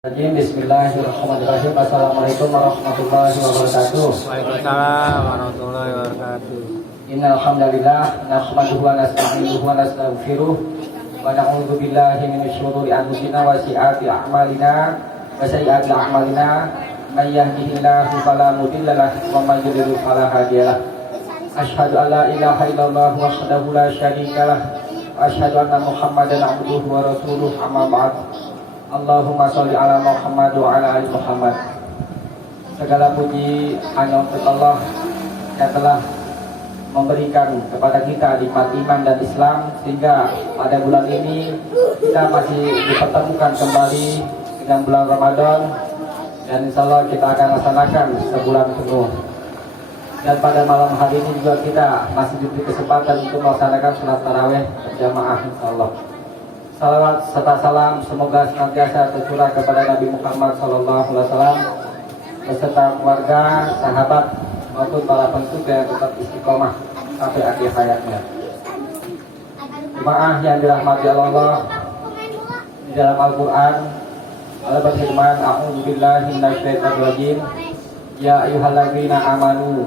Bismillahirrahmanirrahim. Assalamualaikum warahmatullahi wabarakatuh. Waalaikumsalam warahmatullahi wabarakatuh. Innal hamdalillah nahmaduhu wa nasta'inuhu wa nastaghfiruh wa na'udzu billahi min syururi anfusina wa sayyiati a'malina may yahdihillahu fala mudilla lahu wa may yudlil fala hadiya lahu. Asyhadu an la ilaha illallah wahdahu la syarika lahu wa asyhadu anna Muhammadan abduhu wa rasuluh, amma ba'd. Allahumma sholli ala Muhammad wa ala ali Muhammad. Segala puji hanya untuk Allah yang telah memberikan kepada kita nikmat iman dan Islam, sehingga pada bulan ini kita masih dipertemukan kembali dengan bulan Ramadan, dan insya Allah kita akan laksanakan sebulan penuh. Dan pada malam hari ini juga kita masih diberi kesempatan untuk melaksanakan sholat tarawih berjamaah, insya Allah. Salawat serta salam semoga senantiasa tercurah kepada Nabi Muhammad SAW beserta keluarga, sahabat maupun para pengikut yang tetap istiqomah sampai akhir hayatnya. Jemaah yang dirahmati Allah, di dalam Al-Quran Allah berfirman, A'udzubillahi minasyaitonirrajim, Ya ayyuhalladzina amanu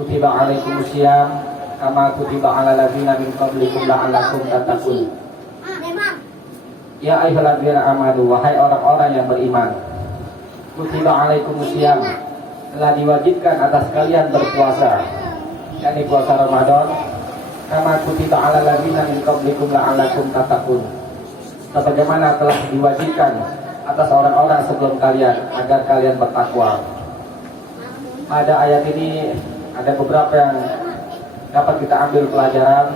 kutiba alaikumusiyam kama kutiba alal ladzina min qablikum la'allakum tattaqun. Ya ayyuhalladzina amanu, wahai orang-orang yang beriman, kutiba alaikumusiyam, telah diwajibkan atas kalian berpuasa, yakni puasa Ramadan, kama kutiba alal ladzina min qablikum la'allakum tattaqun, sebagaimana telah diwajibkan atas orang-orang sebelum kalian agar kalian bertakwa. Pada ayat ini ada beberapa yang dapat kita ambil pelajaran.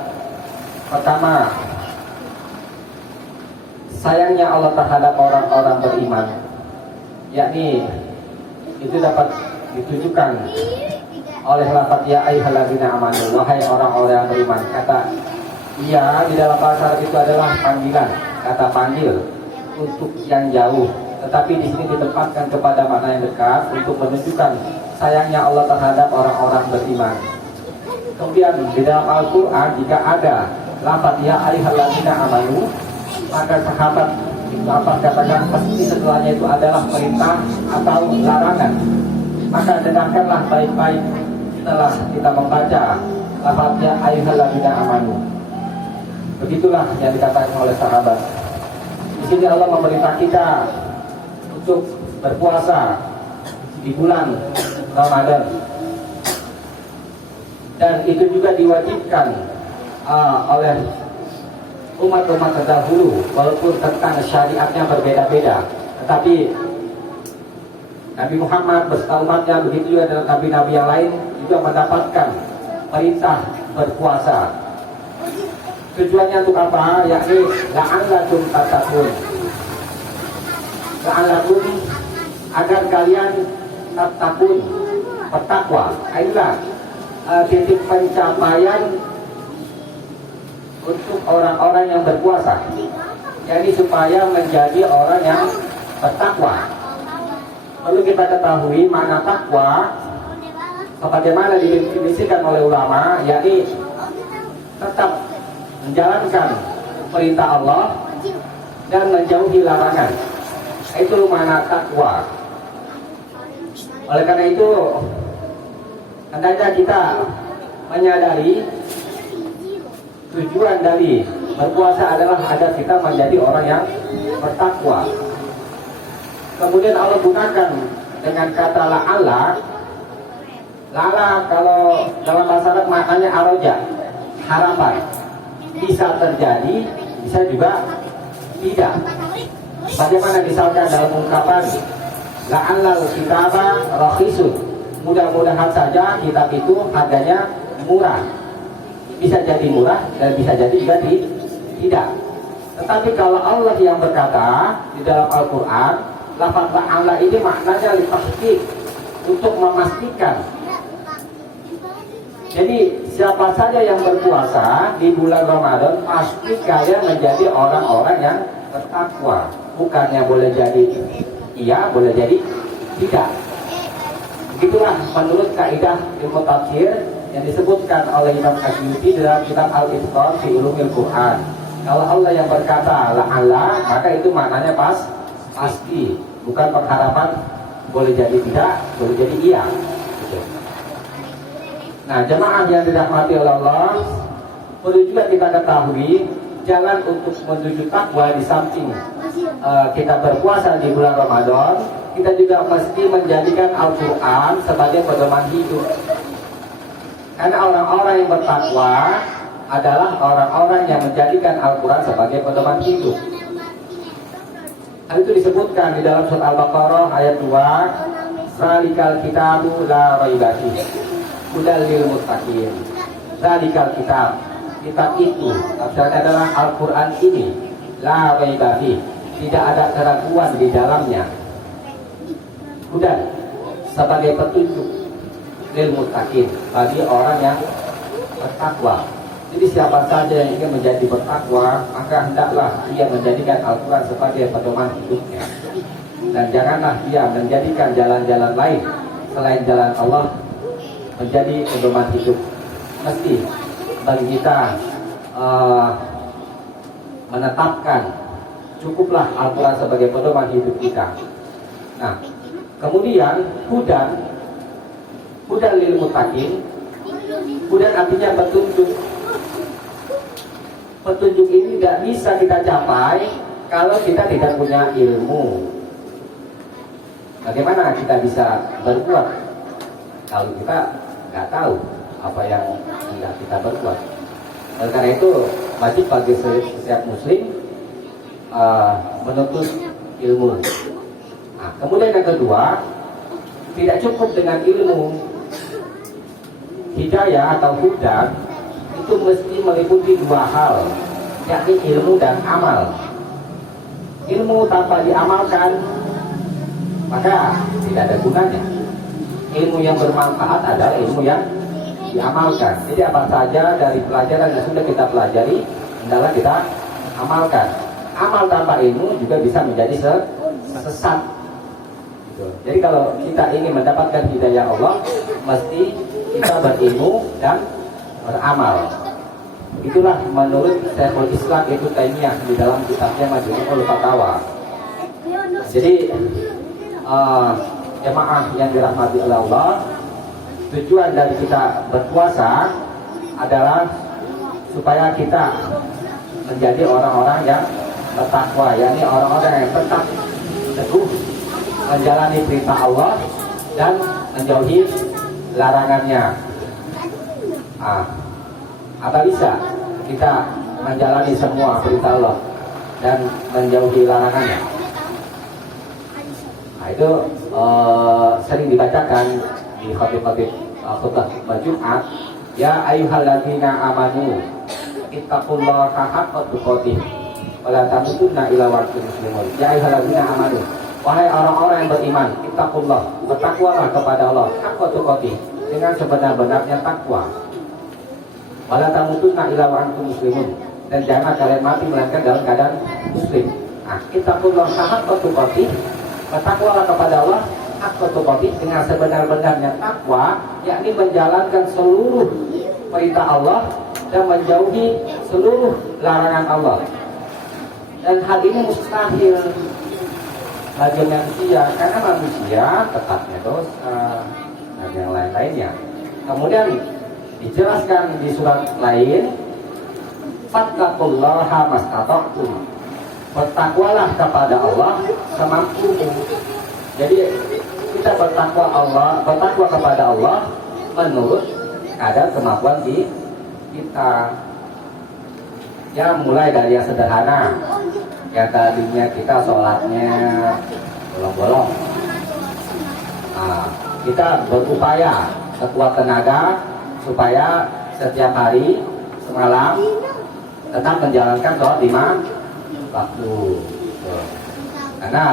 Pertama, sayangnya Allah terhadap orang-orang beriman, yakni itu dapat ditujukan oleh lafaz ya ayyuhalladzina amanu, wahai orang-orang yang beriman. Kata ya di dalam bahasa Arab itu adalah panggilan, kata panggil untuk yang jauh, tetapi di sini ditempatkan kepada makna yang dekat untuk menunjukkan sayangnya Allah terhadap orang-orang beriman. Kemudian di dalam Al-Quran jika ada lafaz ya ayyuhalladzina amanu, maka sahabat apa katakan pasti setelahnya itu adalah perintah atau larangan. Maka dengarkanlah baik-baik setelah kita membaca lafaznya ayyuhalladzina amanu. Begitulah yang dikatakan oleh sahabat. Di sini Allah memerintah kita untuk berpuasa di bulan Ramadan, dan itu juga diwajibkan oleh umat-umat terdahulu, walaupun tentang syariatnya berbeda-beda, tetapi Nabi Muhammad beserta umatnya, begitu juga dengan nabi-nabi yang lain juga mendapatkan perintah berpuasa. Tujuannya untuk apa? Yakni la'allakum tattaqun, la'allakum, agar kalian tattaqun, bertakwa. Inilah titik pencapaian untuk orang-orang yang berpuasa, yakni supaya menjadi orang yang bertakwa. Perlu kita ketahui makna takwa sebagaimana didefinisikan oleh ulama, yakni tetap menjalankan perintah Allah dan menjauhi larangan. Itu makna takwa. Oleh karena itu hendaknya kita menyadari tujuan dari berpuasa adalah agar kita menjadi orang yang bertakwa. Kemudian Allah gunakan dengan kata la'alla. La'alla kalau dalam bahasa Arab maknanya aroja, harapan. Bisa terjadi, bisa juga tidak. Bagaimana misalkan dalam ungkapan la'allal kitaba rakhisun, mudah-mudahan saja kitab itu harganya murah. Bisa jadi murah dan bisa jadi juga tidak. Tetapi kalau Allah yang berkata di dalam Al-Quran, lafaz la'alla ini maknanya litahqiq, untuk memastikan. Jadi siapa saja yang berpuasa di bulan Ramadan pasti kalian menjadi orang-orang yang bertakwa. Bukannya boleh jadi iya, boleh jadi tidak. Begitulah menurut kaidah ilmu tafsir yang disebutkan oleh Imam Asy'uti dalam kitab Al-Itqan fi Ulumil Quran. Kalau Allah yang berkata la'alla, maka itu maknanya pasti. bukan pengharapan boleh jadi tidak, boleh jadi iya. Gitu. Nah, jemaah yang dirahmati oleh Allah, perlu juga kita ketahui jalan untuk menuju takwa di samping kita berpuasa di bulan Ramadan, kita juga mesti menjadikan Al-Quran sebagai pedoman hidup. Karena orang-orang yang bertakwa adalah orang-orang yang menjadikan Al-Quran sebagai pedoman hidup. Hal itu disebutkan di dalam surat Al-Baqarah ayat 2, Zalikal kitabu la raiba fihi hudal lil muttaqin. Zalikal kitab, kitab itu maksudnya adalah Al-Quran ini, la raiba fihi, tidak ada keraguan di dalamnya. Hudal, sebagai petunjuk lil muttaqin, bagi orang yang bertakwa. Jadi siapa saja yang ingin menjadi bertakwa, maka hendaklah dia menjadikan Al-Quran sebagai pedoman hidupnya. Dan janganlah dia menjadikan jalan-jalan lain selain jalan Allah menjadi pedoman hidup. Mesti bagi kita menetapkan cukuplah Al-Quran sebagai pedoman hidup kita. Nah, kemudian hudan lil muttaqin. Hudan artinya petunjuk. Petunjuk ini tidak bisa kita capai kalau kita tidak punya ilmu. Bagaimana kita bisa berbuat kalau kita nggak tahu apa yang tidak kita berbuat? Oleh karena itu wajib bagi setiap muslim menuntut ilmu. Nah, kemudian yang kedua, tidak cukup dengan ilmu. Hidayah atau hudan itu mesti meliputi dua hal, yakni ilmu dan amal. Ilmu tanpa diamalkan maka tidak ada gunanya. Ilmu yang bermanfaat adalah ilmu yang diamalkan. Jadi apa saja dari pelajaran yang sudah kita pelajari hendaklah kita amalkan. Amal tanpa ilmu juga bisa menjadi sesat. Gitu. Jadi kalau kita ingin mendapatkan hidayah Allah, mesti kita berilmu dan beramal. Itulah menurut Syekhul Islam Ibnu Taimiyah di dalam kitabnya Majmu'ul Fatawa. Jadi jemaah yang dirahmati oleh Allah, tujuan dari kita berpuasa adalah supaya kita menjadi orang-orang yang bertakwa, yakni orang-orang yang tetap teguh menjalani perintah Allah dan menjauhi larangannya. Apa bisa kita menjalani semua perintah Allah dan menjauhi larangannya? Nah, itu sering dibacakan di khotib-khotib khutbah Jumat. Ya ayyuhalladzina amanu ittaqullaha haqqa tuqatih wa la tamutunna illa wa antum muslimun. Ya ayyuhalladzina amanu, wahai orang-orang yang beriman, ittaqullah, bertakwalah kepada Allah haqqa tuqatih, dengan sebenar-benarnya takwa. Wala tamutunna illa wa antum muslimun, dan jangan kalian mati melainkan dalam keadaan muslim. Nah, ittaqullah haqqa tuqatih, bertakwalah kepada Allah haqqa tuqatih, dengan sebenar-benarnya takwa, yakni menjalankan seluruh perintah Allah dan menjauhi seluruh larangan Allah. Dan hal ini mustahil bagi manusia, karena manusia tetapnya dosa dan yang lain-lainnya. Kemudian dijelaskan di surat lain, fattaqullaha mastata'tum, bertakwalah kepada Allah semampumu. Jadi kita bertakwa kepada Allah menurut kadar kemampuan kita. Ya, mulai dari yang sederhana, yang tadinya kita sholatnya bolong-bolong. Nah, kita berupaya sekuat tenaga supaya setiap hari semalam tetap menjalankan sholat 5 waktu. Karena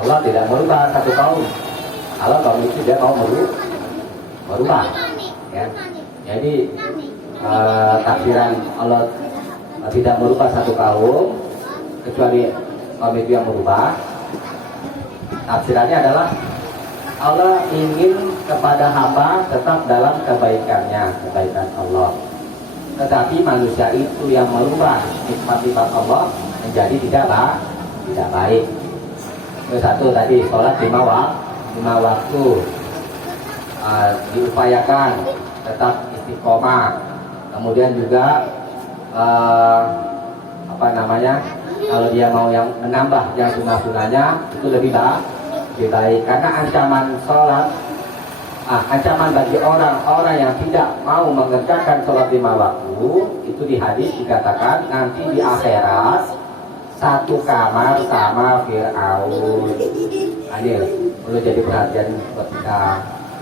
Allah tidak merubah satu kaum. Allah kaum itu dia mau merubah. Ya. Jadi takdiran Allah tidak merubah satu kaum kecuali kaum itu yang merubah. Tafsirannya adalah Allah ingin kepada hamba tetap dalam kebaikannya, kebaikan Allah. Tetapi manusia itu yang merubah nikmat-nikmat Allah menjadi tidak baik. Terus satu tadi sholat lima waktu. Diupayakan tetap istiqomah. Kemudian juga kalau dia mau yang menambah yang sunnah-sunnahnya itu lebih baik karena ancaman bagi orang-orang yang tidak mau mengerjakan sholat 5 waktu itu di hadis dikatakan nanti di akhirat satu kamar sama Fir'aun. Adil, perlu jadi perhatian buat kita.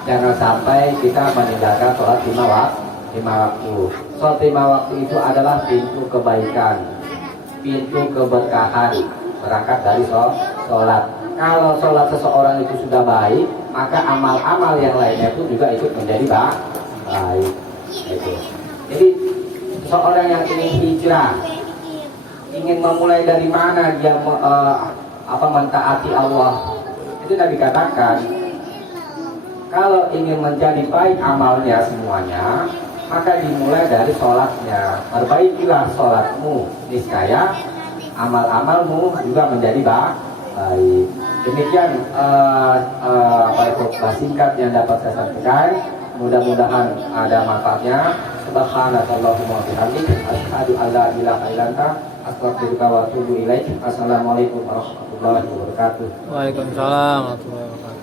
Jangan sampai kita meninggalkan sholat 5 waktu. Sholat 5 waktu itu adalah pintu kebaikan, pintu keberkahan berangkat dari sholat. Kalau sholat seseorang itu sudah baik, maka amal-amal yang lainnya itu juga ikut menjadi baik. Itu. Jadi seorang yang ingin hijrah, ingin memulai dari mana dia mentaati Allah, itu Nabi katakan kalau ingin menjadi baik amalnya semuanya, maka dimulai dari sholatnya. Perbaikilah sholatmu, niscaya amal-amalmu juga menjadi baik. Demikian khutbah singkat yang dapat saya sampaikan. Mudah-mudahan ada manfaatnya. Subhanakallahumma wa bihamdika asyhadu an la ilaha illa anta astaghfiruka wa atubu ilaik. Assalamualaikum warahmatullahi wabarakatuh. Waalaikumsalam warahmatullahi wabarakatuh.